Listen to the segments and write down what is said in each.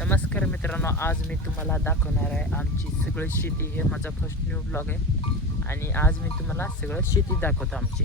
नमस्कार मित्रांनो, आज मी तुम्हाला दाखवणार आहे आमची सगळी शेती. हे माझा फर्स्ट न्यू ब्लॉग आहे आणि आज मी तुम्हाला सगळं शेती दाखवतो आमची.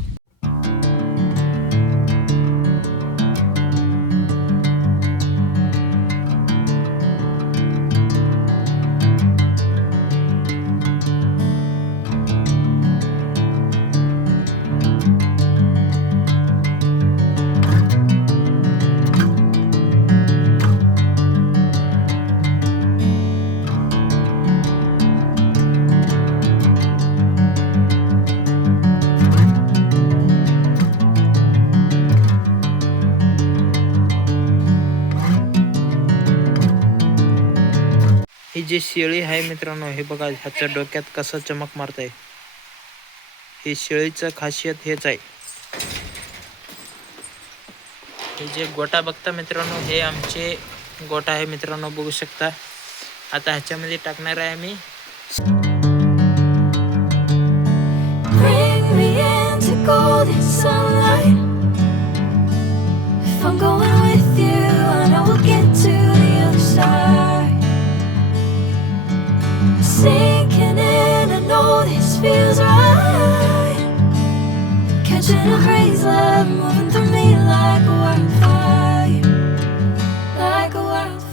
ही जी शेळी आहे मित्रांनो, हे बघा ह्याच्या डोक्यात कसं चमक मारतंय. ही शेळीचं खासियत हेच आहे. हे जे गोटा बघता मित्रांनो, हे आमचे गोटा आहे मित्रांनो, बघू शकता. आता ह्याच्यामध्ये टाकणार आहे आम्ही. Bring me into golden sunlight. If I'm going with you, I know we'll get to the other side. Sinking in, I know this feels right. Catching a breeze, love moving through me like a wildfire, like a wildfire.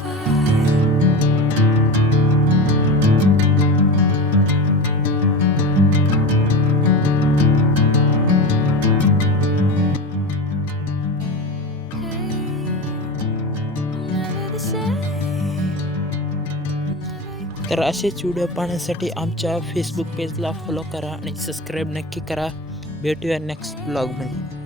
तर असेच व्हिडिओ पाहण्यासाठी आमच्या फेसबुक पेजला फॉलो करा आणि सबस्क्राईब नक्की करा. भेटूया नेक्स्ट ब्लॉगमध्ये.